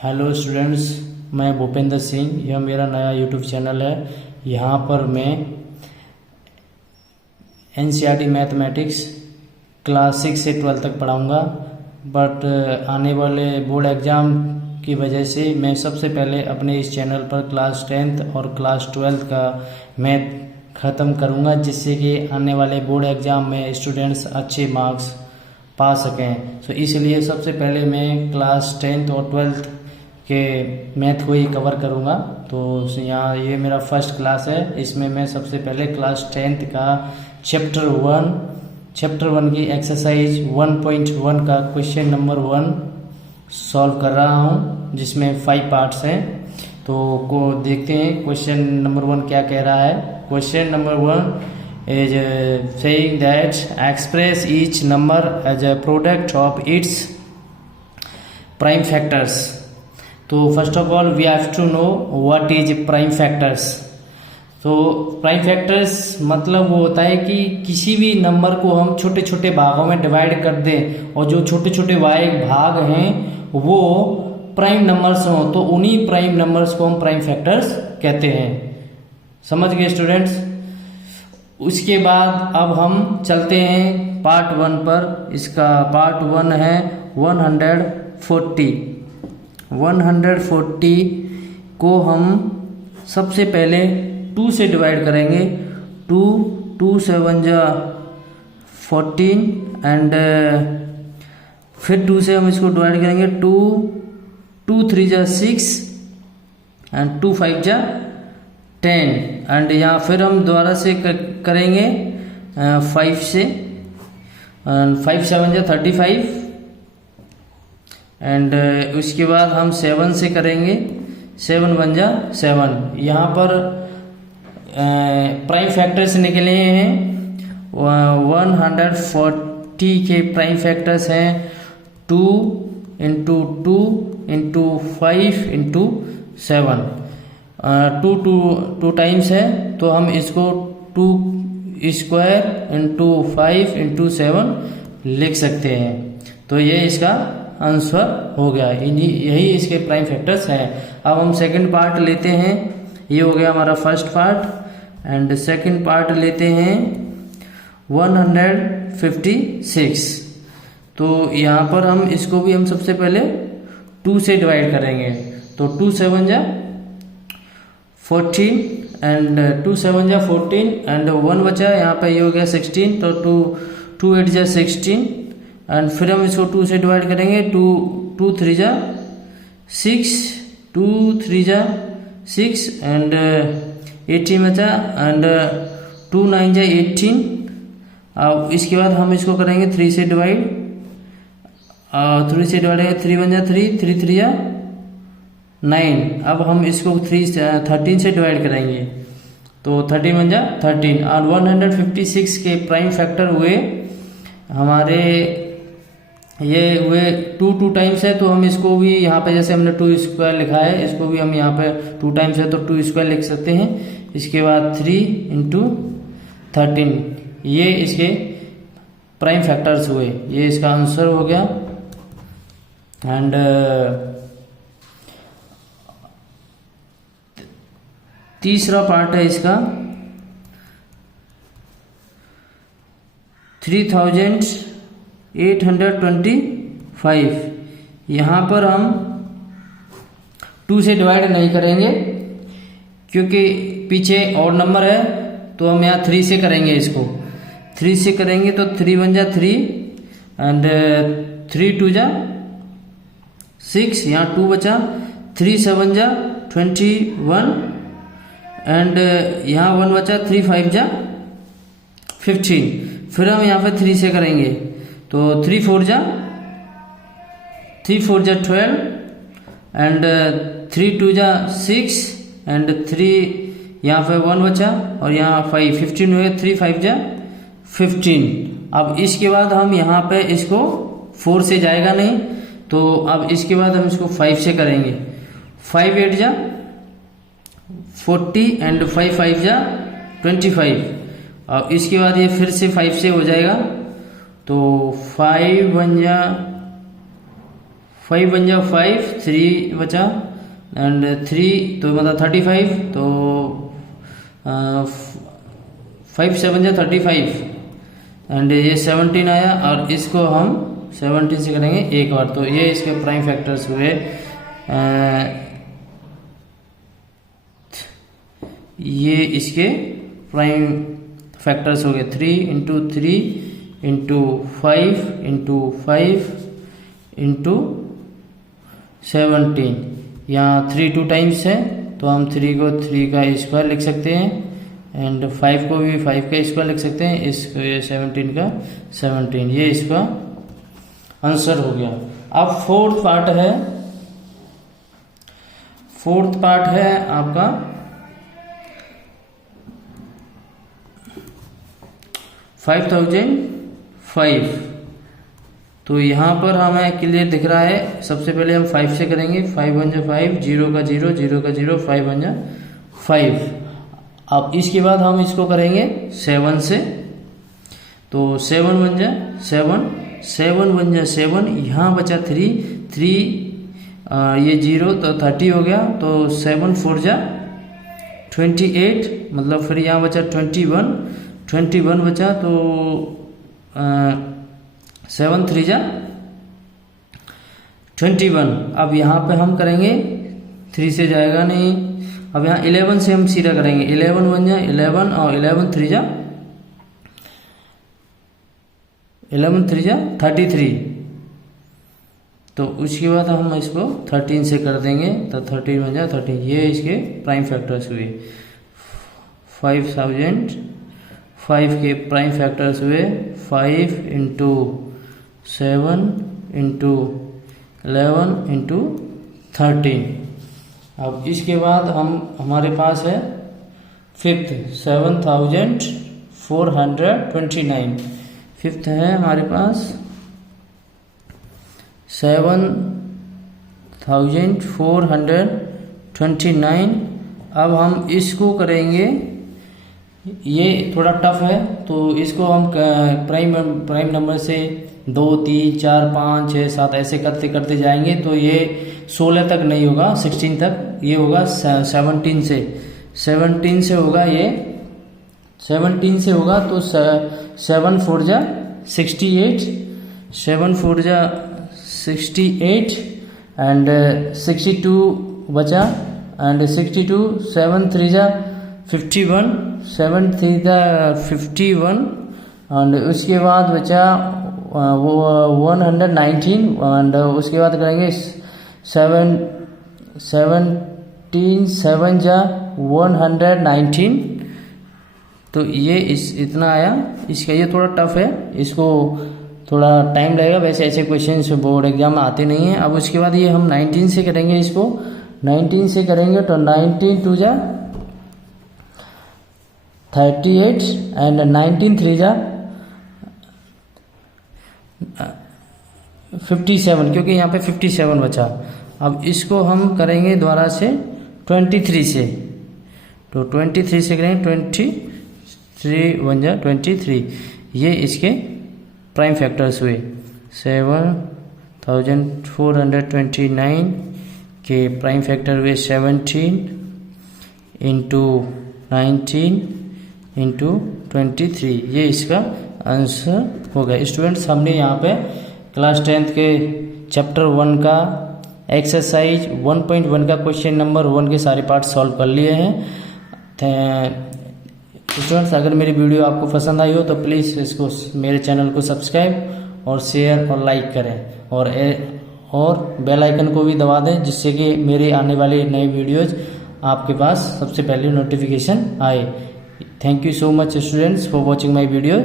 Hello students, मैं भूपेंद्र सिंह। यह मेरा नया यूट्यूब चैनल है। यहाँ पर मैं एनसीईआरटी मैथमेटिक्स क्लास 6 से 12 तक पढ़ाऊँगा। बट आने वाले बोर्ड एग्ज़ाम की वजह से मैं सबसे पहले अपने इस चैनल पर क्लास 10th और क्लास 12th का मैथ ख़त्म करूँगा, जिससे कि आने वाले बोर्ड एग्ज़ाम में स्टूडेंट्स अच्छे मार्क्स पा सकें। तो इसलिए सबसे पहले मैं क्लास 10th और 12th के मैथ को ही कवर करूँगा। तो यहाँ ये मेरा फर्स्ट क्लास है। इसमें मैं सबसे पहले क्लास 10th का चैप्टर 1 की एक्सरसाइज 1.1 का क्वेश्चन नंबर 1 सॉल्व कर रहा हूँ, जिसमें 5 पार्ट्स हैं। तो को देखते हैं क्वेश्चन नंबर 1 क्या कह रहा है। Question number 1 is saying that express each number as a product of its prime factors. तो first of all we have to know what is prime factors. तो प्राइम फैक्टर्स मतलब वो होता है कि किसी भी नंबर को हम छोटे छोटे भागों में डिवाइड कर दें और जो छोटे छोटे भाग हैं वो प्राइम नंबर्स हों, तो उन्हीं प्राइम नंबर्स को हम प्राइम फैक्टर्स कहते हैं। समझ गए स्टूडेंट्स? उसके बाद अब हम चलते हैं पार्ट 1 पर। इसका पार्ट 1 है 140। 140 को हम सबसे पहले 2 से डिवाइड करेंगे। 2 7 जा 14 एंड फिर 2 से हम इसको डिवाइड करेंगे। 2 3 जा 6 एंड 2 5 जा 10 एंड यहाँ फिर हम दोबारा से करेंगे 5 से। 5 7 जा 35 एंड उसके बाद हम 7 से करेंगे। 7 1 जा 7। यहाँ पर प्राइम फैक्टर्स निकले हैं 140 के प्राइम फैक्टर्स हैं 2 इंटू 2 इंटू 5 इंटू 7। 2 टाइम्स है तो हम इसको 2 स्क्वायर इंटू 5 इंटू 7 लिख सकते हैं। तो ये इसका आंसर हो गया। यही इसके प्राइम फैक्टर्स हैं। अब हम सेकंड पार्ट लेते हैं। ये हो गया हमारा first part and second part लेते हैं 156। तो यहाँ पर हम इसको भी हम सबसे पहले 2 से डिवाइड करेंगे। तो 2 7 जा 14 एंड 2 7 जा 14 एंड 1 बचा। यहाँ पे ये हो गया 16। तो 2 8 जा 16 एंड फिर हम इसको 2 से डिवाइड करेंगे। 2 3 जा 6 2 3 जा 6 एंड 18 बचा एंड 2 9 जा 18। अब इसके बाद हम इसको करेंगे 3 से डिवाइड। 3 से डिवाइड है 3 1 जा 3 3 3 जा 9। अब हम इसको 13 से डिवाइड करेंगे। तो 13 1 जा 13 और 156 के प्राइम फैक्टर हुए हमारे ये हुए 2 टाइम्स है। तो हम इसको भी यहाँ पे जैसे हमने 2 स्क्वायर लिखा है, इसको भी हम यहाँ पे 2 टाइम्स है तो 2 स्क्वायर लिख सकते हैं। इसके बाद 3 इंटू 13 ये इसके प्राइम फैक्टर्स हुए। ये इसका आंसर हो गया। एंड तीसरा पार्ट है इसका 3825। यहाँ पर हम 2 से डिवाइड नहीं करेंगे क्योंकि पीछे और नंबर है, तो हम यहाँ 3 से करेंगे। इसको 3 से करेंगे तो 3 1 जा 3 एंड 3 2 जा 6। यहाँ 2 बचा। 3 7 जा 21 एंड यहाँ 1 बचा। 3 5 जा 15। फिर हम यहाँ पे 3 से करेंगे तो 3 4 जा 12 एंड 3 2 जा 6 एंड 3 यहाँ पे 1 बचा और यहाँ 5 15 हुए। 3 5 जा 15। अब इसके बाद हम यहाँ पे इसको 4 से जाएगा नहीं, तो अब इसके बाद हम इसको 5 से करेंगे। 5 8 जा 40 एंड 5 5 जा 25। और इसके बाद ये फिर से 5 से हो जाएगा। तो 5 1 जा 5 1 जा 5, 3 बचा एंड 3 तो मतलब 35, तो 5 7 जा 35 एंड ये 17 आया, और इसको हम 17 से करेंगे एक बार, तो ये इसके प्राइम फैक्टर्स हुए। ये इसके प्राइम फैक्टर्स हो गए 3 इंटू 3 इंटू 5 इंटू 5 इंटू 17। यहाँ 3 2 टाइम्स है, तो हम 3 को 3 का स्क्वायर लिख सकते हैं एंड 5 को भी 5 का स्क्वायर लिख सकते हैं, इसको ये 17 का 17, ये इसका आंसर हो गया। अब फोर्थ पार्ट है आपका 5005। तो यहाँ पर हमें क्लियर दिख रहा है, सबसे पहले हम 5 से करेंगे, 5 1 जा 5, 0 का 0, 0 का 0, 5 1 जा 5। अब इसके बाद हम इसको करेंगे 7 से, तो 7 1 जा 7, 7 1 जा 7, यहाँ बचा 3, ये 0 तो 30 हो गया, तो 7 4 जा 28, मतलब फिर यहाँ बचा 21 बचा, तो 7 3 जा 21। अब यहाँ पे हम करेंगे 3 से जाएगा नहीं, अब यहाँ 11 से हम सीधा करेंगे, 11 1 जा 11 और 11 3 जा 33, तो उसके बाद हम इसको 13 से कर देंगे, तो 13 1 जा 13, ये इसके प्राइम फैक्टर्स हुए। 5005 के प्राइम फैक्टर्स हुए 5 इंटू 7 इंटू 11 इंटू 13। अब इसके बाद हमारे पास है फिफ्थ 7429। फिफ्थ है हमारे पास 7429। अब हम इसको करेंगे, ये थोड़ा टफ है, तो इसको हम प्राइम नंबर से 2 3 4 5 6 7 ऐसे करते करते जाएंगे, तो ये 16 तक नहीं होगा, 16 तक ये होगा 17 से होगा, ये 17 से होगा, तो 7 4 जा 68, 7 4 जा 68 एंड 62 बचा, एंड 62 7 3 जा 51, 7 3 जा 51 एंड उसके बाद बचा वो 119 एंड उसके बाद करेंगे 17 7 जा 119। तो ये इतना आया। इसका ये थोड़ा टफ है, इसको थोड़ा टाइम लगेगा, वैसे ऐसे क्वेश्चन बोर्ड एग्जाम में आते नहीं हैं। अब उसके बाद ये हम 19 से करेंगे, इसको 19 से करेंगे तो 19 2 जा 38 एंड 19 3 जा 57, क्योंकि यहाँ पे 57 बचा। अब इसको हम करेंगे दोबारा से 23 से, तो 23 से करेंगे 23 1 जा 23, ये इसके प्राइम फैक्टर्स हुए। 7429 के प्राइम फैक्टर हुए 17 इंटू 19 इंटू 23, ये इसका आंसर होगा। स्टूडेंट्स, हमने यहाँ पे क्लास 10th के चैप्टर 1 का एक्सरसाइज 1.1 का क्वेश्चन नंबर 1 के सारे पार्ट सॉल्व कर लिए हैं। स्टूडेंट्स, अगर मेरी वीडियो आपको पसंद आई हो तो प्लीज़ इसको मेरे चैनल को सब्सक्राइब और शेयर और लाइक करें, और बेल आइकन को भी दबा दें, जिससे कि मेरे आने वाले नए वीडियोज़ आपके पास सबसे पहले नोटिफिकेशन आए। Thank you so much students for watching my video.